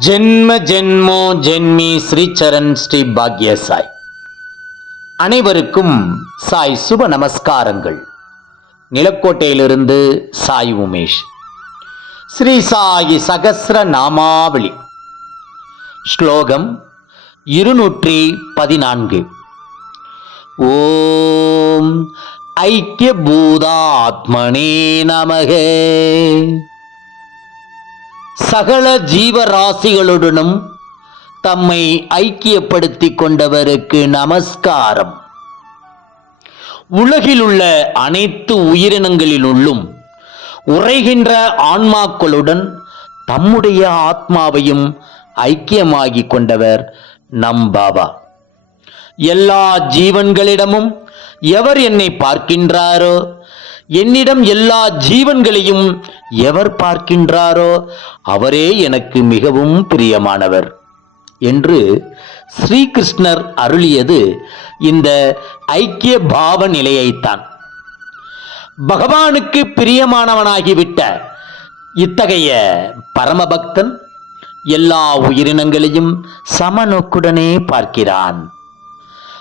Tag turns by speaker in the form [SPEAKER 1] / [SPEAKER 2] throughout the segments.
[SPEAKER 1] ஜென்ம ஜென்மோ ஜென்மி ஸ்ரீச்சரண் ஸ்ரீ பாக்ய சாய் அனைவருக்கும் சாய் சுப நமஸ்காரங்கள். நிலக்கோட்டையிலிருந்து சாய் உமேஷ். ஸ்ரீ சாயி சகசிர நாமாவளி. ஸ்லோகம் இருநூற்றி பதினான்கு. ஓம் ஐக்கிய பூதாத்மனே நமகே. சகல ஜீவராசிகளுடனும் தம்மை ஐக்கியப்படுத்திக் கொண்டவருக்கு நமஸ்காரம். உலகிலுள்ள அனைத்து உயிரினங்களிலுள்ளும் உறைகின்ற ஆன்மாக்களுடன் தம்முடைய ஆத்மாவையும் ஐக்கியமாகிக் கொண்டவர் நம் பாபா. எல்லா ஜீவன்களிடமும் எவர் என்னை பார்க்கின்றாரோ என்னிடம் எல்லா ஜீவன்களையும் எவர் பார்க்கின்றாரோ அவரே எனக்கு மிகவும் பிரியமானவர் என்று ஸ்ரீகிருஷ்ணர் அருளியது இந்த ஐக்கிய பாவ நிலையைத்தான். பகவானுக்கு பிரியமானவனாகிவிட்ட இத்தகைய பரமபக்தன் எல்லா உயிரினங்களையும் சமநோக்குடனே பார்க்கிறான்.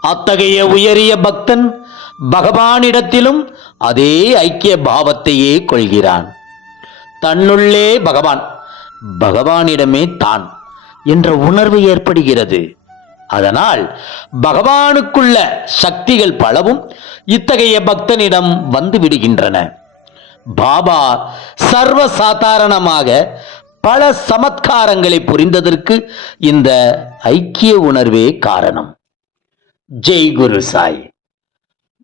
[SPEAKER 1] அத்தகைய உயரிய பக்தன் பகவானிடத்திலும் அதே ஐக்கிய பாவத்தையே கொள்கிறான். தன்னுள்ளே பகவான் பகவானிடமே தான் என்ற உணர்வு ஏற்படுகிறது. அதனால் பகவானுக்குள்ள சக்திகள் பலவும் இத்தகைய பக்தனிடம் வந்து விடுகின்றன. பாபா சர்வ சாதாரணமாக பல சமத்காரங்களை புரிந்ததற்கு இந்த ஐக்கிய உணர்வே காரணம். ஜெய் குரு சாய்.